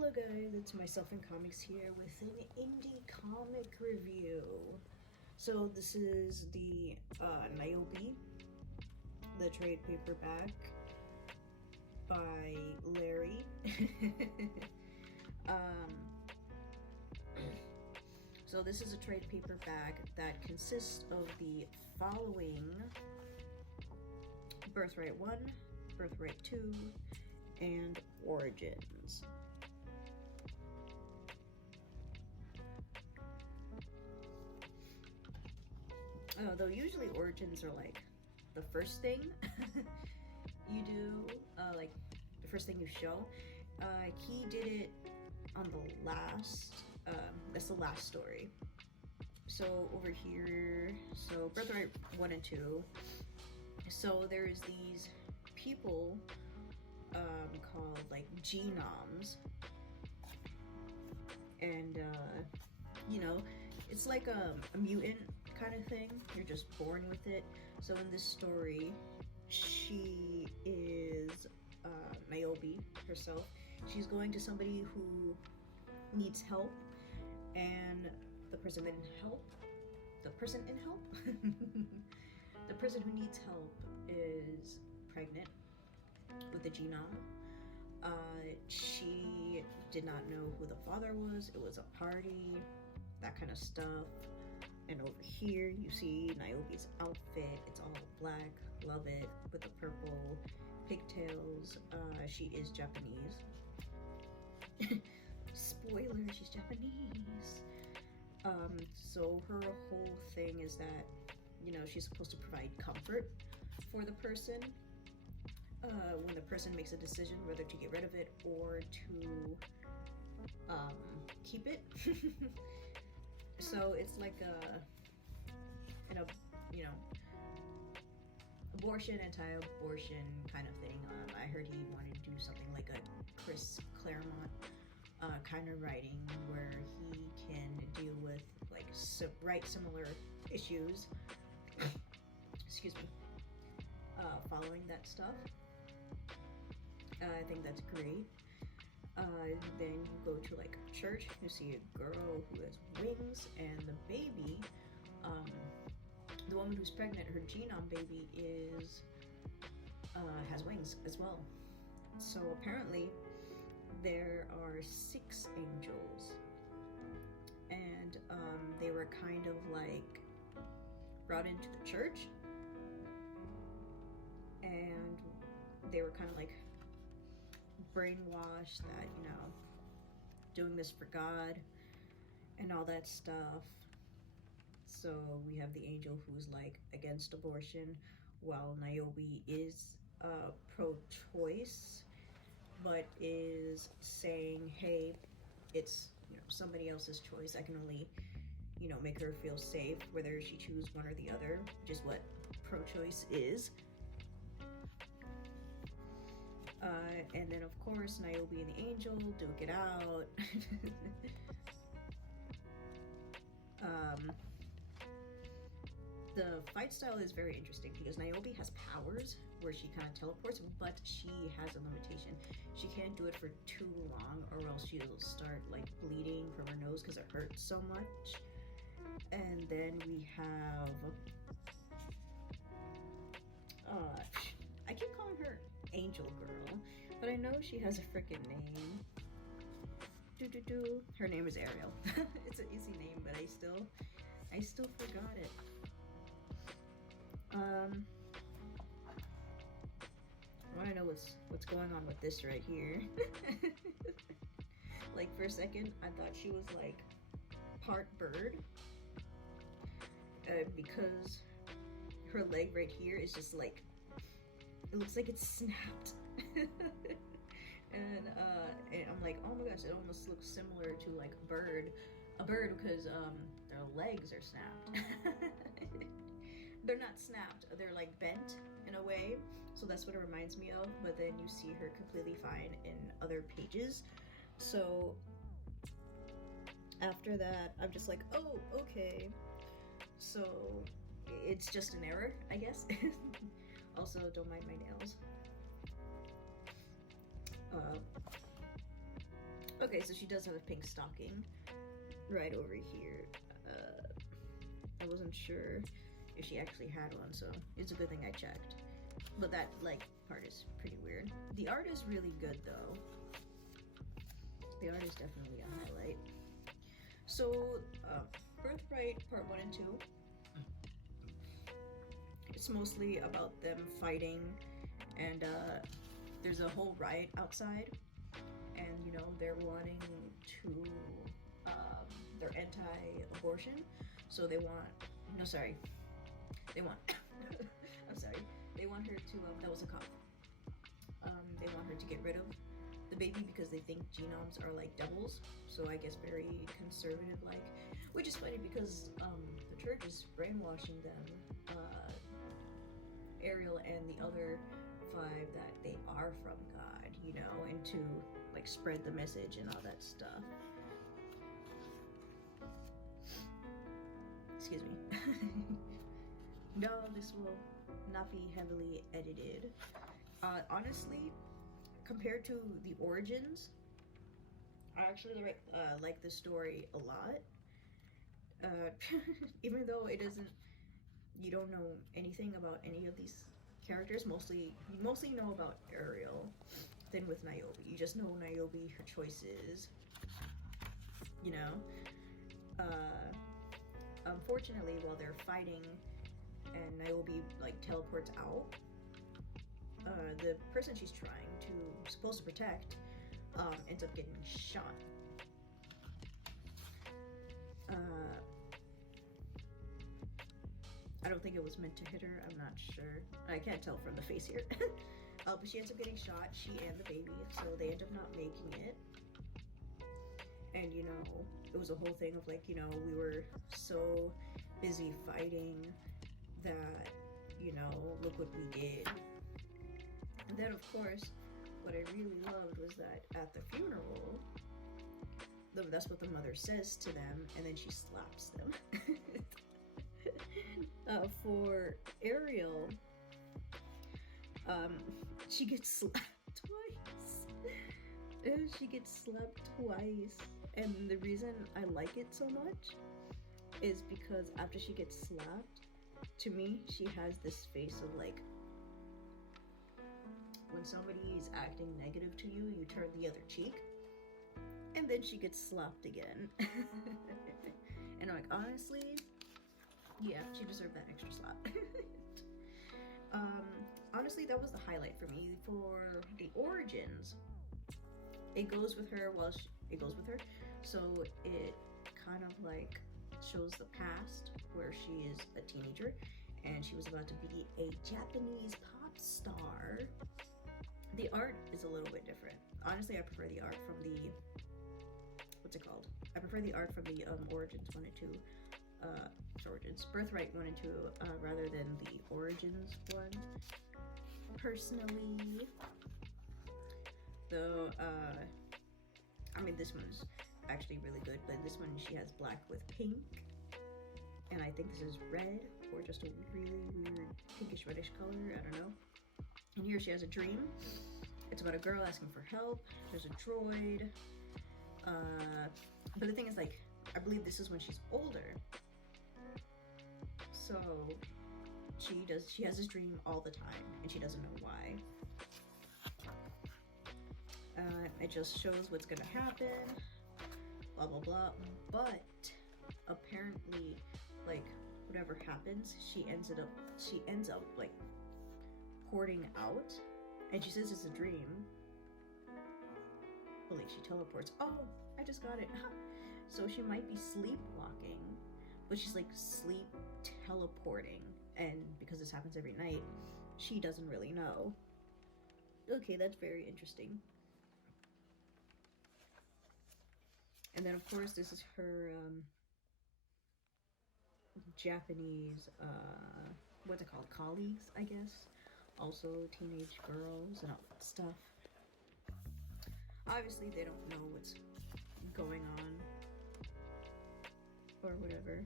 Hello guys, it's myself and Comics here with an indie comic review. So this is the Nyobi, the trade paperback by Larry. So this is a trade paperback that consists of the following: Birthright 1, Birthright 2, and Origins. Though usually Origins are like the first thing you do, like the first thing you show. He did it on the last, that's the last story. So over here, so Birthright 1 and 2. So there's these people called like genoms, and you know, it's like a mutant kind of thing. You're just born with it. So in this story, she is Nyobi herself. She's going to somebody who needs help, and the person in help the person who needs help is pregnant with the genome. She did not know who the father was. It was a party, that kind of stuff. And over here you see Nyobi's outfit. It's all black, love it, with the purple pigtails. She is Japanese. Spoiler, she's Japanese. So her whole thing is that, you know, she's supposed to provide comfort for the person when the person makes a decision whether to get rid of it or to keep it. So it's like you know, abortion, anti-abortion kind of thing. I heard he wanted to do something like a Chris Claremont kind of writing where he can deal with like write similar issues. Excuse me. Following that stuff. I think that's great. Then you go to like a church, you see a girl who has wings, and the baby, the woman who's pregnant, her genome baby has wings as well. So apparently there are 6 angels, and they were kind of like brought into the church, and they were kind of like brainwashed that, you know, doing this for God and all that stuff. So we have the angel who's like against abortion, while Nyobi is pro-choice, but is saying, hey, it's, you know, somebody else's choice. I can only, you know, make her feel safe, whether she chooses one or the other, which is what pro-choice is. And then of course Nyobi and the angel duke it out. The fight style is very interesting because Nyobi has powers where she kind of teleports, but she has a limitation. She can't do it for too long or else she'll start like bleeding from her nose because it hurts so much. And then we have I keep calling her Angel Girl, but I know she has a freaking name. Her name is Ariel. It's an easy name, but I still forgot it. I want to know what's going on with this right here. Like for a second, I thought she was like part bird, because her leg right here is just like, it looks like it's snapped. and I'm like, oh my gosh, it almost looks similar to like a bird because their legs are snapped. They're not snapped, they're like bent in a way, so that's what it reminds me of. But then you see her completely fine in other pages. So after that, I'm just like, oh, okay, so it's just an error, I guess. Also, don't mind my nails. Okay, Okay, so she does have a pink stocking right over here. I wasn't sure if she actually had one, so it's a good thing I checked. But that, like, part is pretty weird. The art is really good, though. The art is definitely a highlight. So, Birthright Part 1 and 2. It's mostly about them fighting, and there's a whole riot outside, and you know they're wanting to, they're anti-abortion, so they want, no sorry, they want, I'm sorry, they want her to, that was a cough. They want her to get rid of the baby because they think genomes are like devils, so I guess very conservative like, which is funny because the church is brainwashing them, Ariel and the other 5, that they are from God, you know, and to like spread the message and all that stuff. Excuse me. No, this will not be heavily edited. Honestly, compared to the origins, I actually like the story a lot. Even though it doesn't, you don't know anything about any of these characters. You mostly know about Ariel. Then with Nyobi, you just know Nyobi, her choices, you know. Unfortunately, while they're fighting and Nyobi like teleports out, the person she's supposed to protect, ends up getting shot. I don't think it was meant to hit her, I'm not sure. I can't tell from the face here. But she ends up getting shot, she and the baby, so they end up not making it. And you know, it was a whole thing of like, you know, we were so busy fighting that, you know, look what we did. And then of course, what I really loved was that at the funeral, that's what the mother says to them, and then she slaps them. For Ariel, she gets slapped twice. She gets slapped twice. And the reason I like it so much is because after she gets slapped, to me, she has this face of like, when somebody is acting negative to you, you turn the other cheek. And then she gets slapped again. And I'm like, honestly, yeah, she deserved that extra slap. Honestly, that was the highlight for me. For the origins, it goes with her so it kind of like shows the past where she is a teenager and she was about to be a Japanese pop star. The art is a little bit different. Honestly, I prefer the art from the, what's it called? I prefer the art from the Origins 1 and 2. Origins, Birthright 1 and 2, rather than the Origins one. Personally, though, I mean, this one's actually really good, but this one she has black with pink, and I think this is red, or just a really weird pinkish reddish color, I don't know. And here she has a dream. It's about a girl asking for help. There's a droid. But the thing is, like, I believe this is when she's older. So she has this dream all the time, and she doesn't know why. It just shows what's gonna happen, blah blah blah. But apparently, like, whatever happens, she ends up like porting out, and she says it's a dream. But like, she teleports. Oh, I just got it. So she might be sleepwalking, but she's like sleep teleporting, and because this happens every night, she doesn't really know. Okay, that's very interesting. And then of course this is her Japanese what's it called, colleagues, I guess, also teenage girls and all that stuff. Obviously they don't know what's going on or whatever.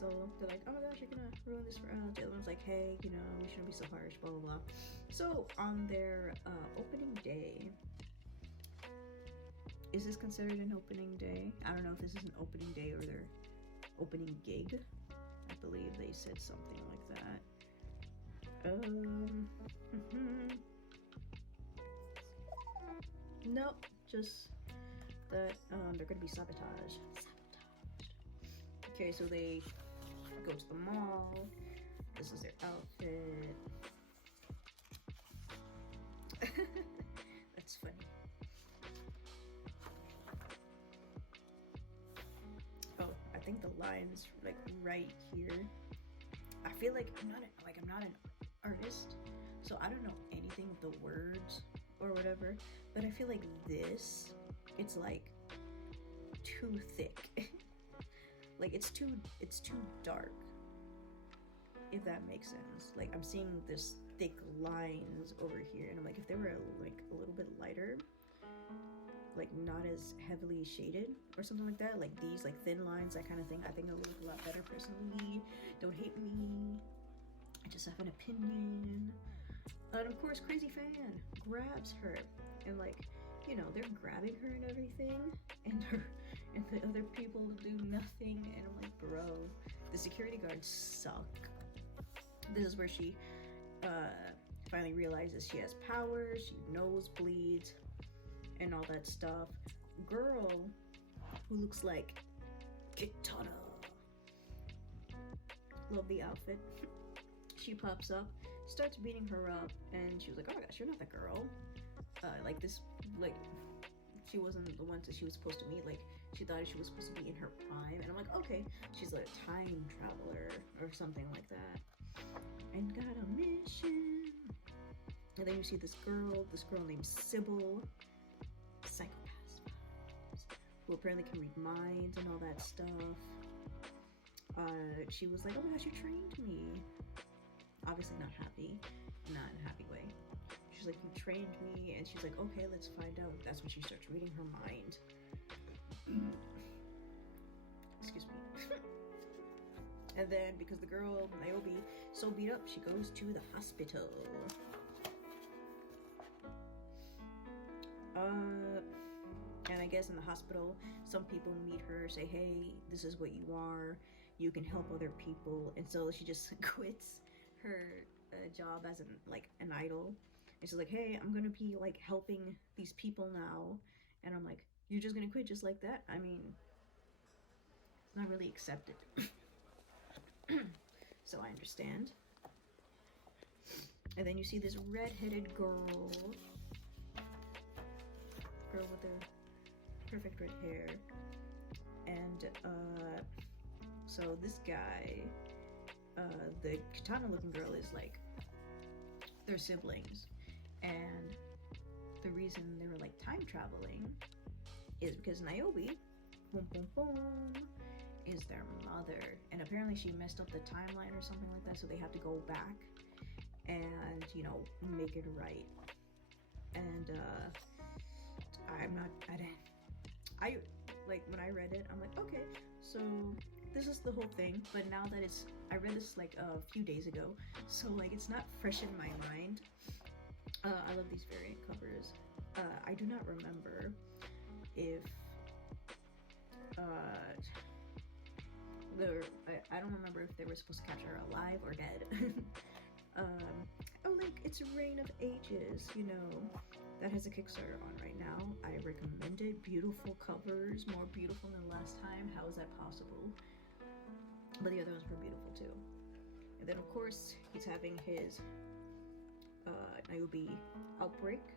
So they're like, oh my gosh, you're gonna ruin this for us. The other one's like, hey, you know, we shouldn't be so harsh, blah blah blah. So on their opening day, Is this considered an opening day? I don't know if this is an opening day or their opening gig. I believe they said something like that. Nope, just that they're gonna be sabotaged. Okay, so they go to the mall. This is their outfit. That's funny. Oh, I think the line's like right here. I feel like I'm not an artist, so I don't know anything of the words or whatever, but I feel like this, it's like too thick. Like it's too dark, if that makes sense. Like I'm seeing this thick lines over here, and I'm like, if they were like a little bit lighter, like not as heavily shaded or something like that, like these like thin lines, that kind of thing, I think it would look a lot better personally. Don't hate me, I just have an opinion. And of course, Crazy Fan grabs her, and like, you know, they're grabbing her and everything, and the other people do nothing, and I'm like, bro, the security guards suck. This is where she finally realizes she has powers, she nosebleeds, and all that stuff. Girl who looks like Kitana. Love the outfit. She pops up, starts beating her up, and she was like, oh my gosh, you're not the girl. Like this, like, she wasn't the one that she was supposed to meet. Like, she thought she was supposed to be in her prime, and I'm like, okay, she's a time traveler or something like that, and got a mission. And then you see this girl named Sybil, psychopath, who apparently can read minds and all that stuff. She was like, oh my gosh, you trained me. Obviously not happy, not in a happy way. She's like, you trained me, and she's like, okay, let's find out. That's when she starts reading her mind. Excuse me. And then, because the girl, Nyobi, so beat up, she goes to the hospital. And I guess in the hospital, some people meet her, say, hey, this is what you are. You can help other people. And so she just quits her job as an idol. And she's like, hey, I'm gonna be like helping these people now. And I'm like, you're just gonna quit just like that? I mean, it's not really accepted. So I understand. And then you see this red-headed girl with the perfect red hair. And so this guy, the katana looking girl, is like, they're siblings. And the reason they were like time traveling is because Nyobi, boom boom boom, is their mother, and apparently she messed up the timeline or something like that, so they have to go back and, you know, make it right. And I like, when I read it, I'm like, okay, so this is the whole thing. But now that I read this like a few days ago, so like it's not fresh in my mind. I love these variant covers. I do not remember if I don't remember if they were supposed to capture her alive or dead. Oh, like, it's Reign of Ages, you know, that has a Kickstarter on right now. I recommend it. Beautiful covers, more beautiful than last time. How is that possible? But the other ones were beautiful too. And then of course he's having his Nyobi Outbreak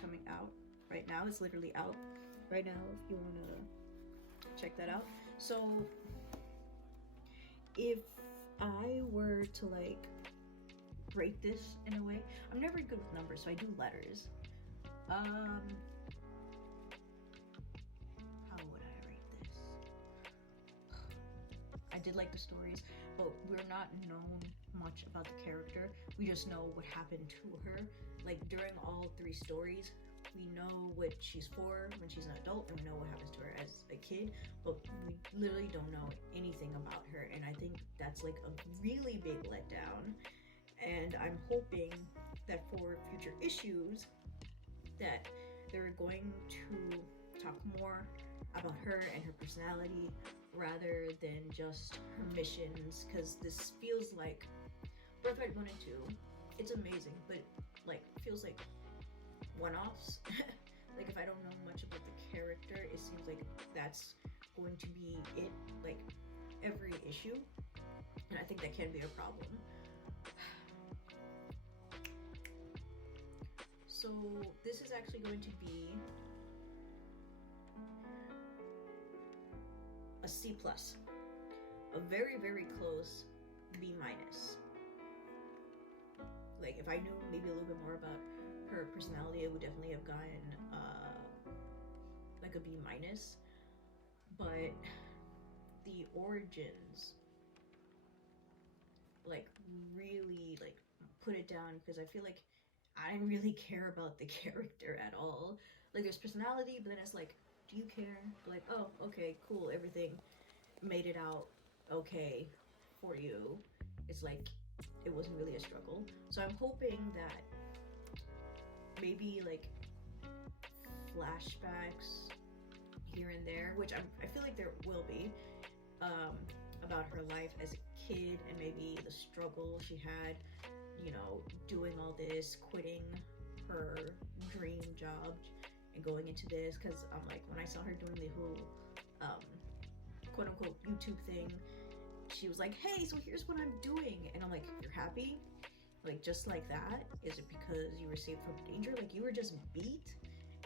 coming out right now. It's literally out right now if you want to check that out. So if I were to like rate this in a way, I'm never good with numbers, so I do letters. How would I rate this? I did like the stories, but we're not known much about the character. We just know what happened to her. Like, during all 3 stories, we know what she's for when she's an adult, and we know what happens to her as a kid, but we literally don't know anything about her, and I think that's like a really big letdown. And I'm hoping that for future issues that they're going to talk more about her and her personality rather than just her missions, because this feels like Birthright 1 and 2. It's amazing, but like feels like one-offs. Like if I don't know much about the character, it seems like that's going to be it, like every issue, and I think that can be a problem. So this is actually going to be a C+, a very, very close B-. Like if I knew maybe a little bit more about her personality, it would definitely have gotten like a B-. But the origins like really like put it down, because I feel like I didn't really care about the character at all. Like there's personality, but then it's like, do you care? Like, oh, okay, cool, everything made it out okay for you. It's like it wasn't really a struggle. So I'm hoping that maybe like flashbacks here and there, which I feel like there will be, about her life as a kid and maybe the struggle she had, you know, doing all this, quitting her dream job and going into this. Because I'm like, when I saw her doing the whole quote unquote YouTube thing, she was like, hey, so here's what I'm doing, and I'm like, you're happy? Like just like that? Is it because you were saved from danger? Like you were just beat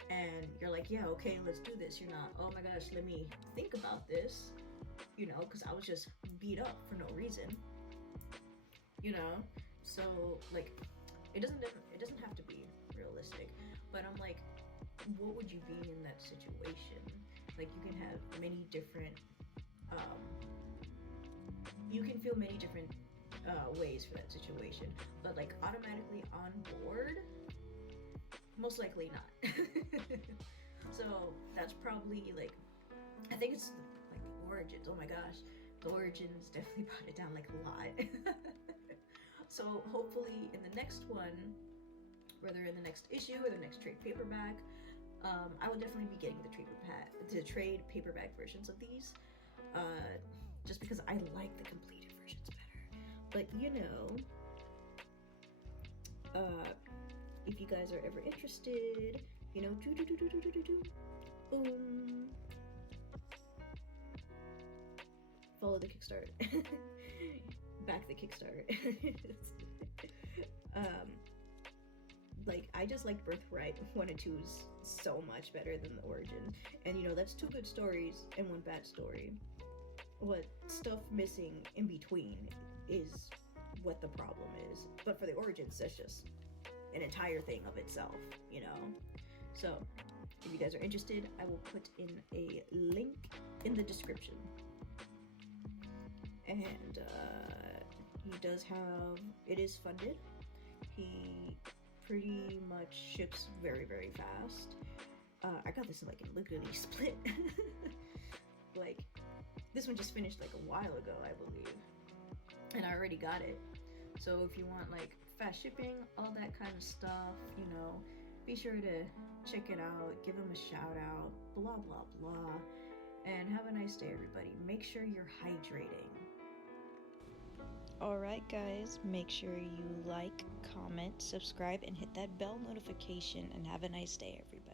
and you're like, yeah, okay, let's do this. You're not, oh my gosh, let me think about this, you know, because I was just beat up for no reason, you know. So like it doesn't have to be realistic, but I'm like, what would you be in that situation? Like you can have many different you can feel many different ways for that situation, but like automatically on board, most likely not. So that's probably like, I think it's like the origins. Oh my gosh, the origins definitely brought it down like a lot. So hopefully in the next one, whether in the next issue or the next trade paperback, I will definitely be getting the trade paperback versions of these, just because I like the completed versions better. But you know, if you guys are ever interested, you know, boom, follow the Kickstarter, back the Kickstarter. Like I just like Birthright 1 and 2's so much better than the origin, and you know that's 2 good stories and 1 bad story. What stuff missing in between is what the problem is. But for the origins, that's just an entire thing of itself, you know. So if you guys are interested, I will put in a link in the description. And it is funded. He pretty much ships very, very fast. I got this in like a lickety split. Like this one just finished like a while ago, I believe, and I already got it. So if you want like fast shipping, all that kind of stuff, you know, be sure to check it out, give them a shout out, blah blah blah, and have a nice day, everybody. Make sure you're hydrating. Alright guys, make sure you like, comment, subscribe, and hit that bell notification, and have a nice day, everybody.